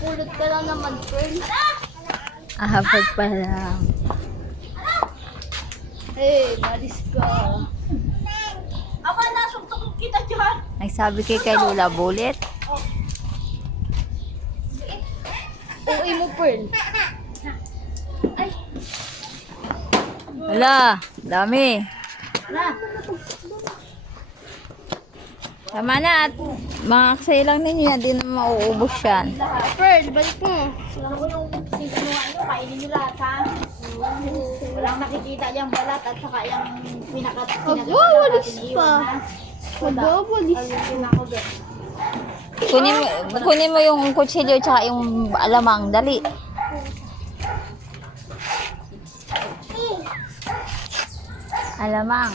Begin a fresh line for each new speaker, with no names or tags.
Pulot ka lang naman, Pearl.
Ahapag pa lang.
Eh, malis ka.
Aba, nasugtok kita dyan.
Nagsabi kay kay Lola Bullet.
Uwi mo, Pearl.
Wala, dami.
Na.
Tama na at mga aksay lang ninyo yan, di na mauubos yan.
Pearl, balik mo.
Alam ko yung sinuha nyo, kainin nyo lahat, ha? Walang nakikita yung balat at saka yung pinakat natin
pa. Magwawalis.
Doon.
Kunin mo, kunin mo yung kutsilyo tsaka yung alamang, dali. Alamang.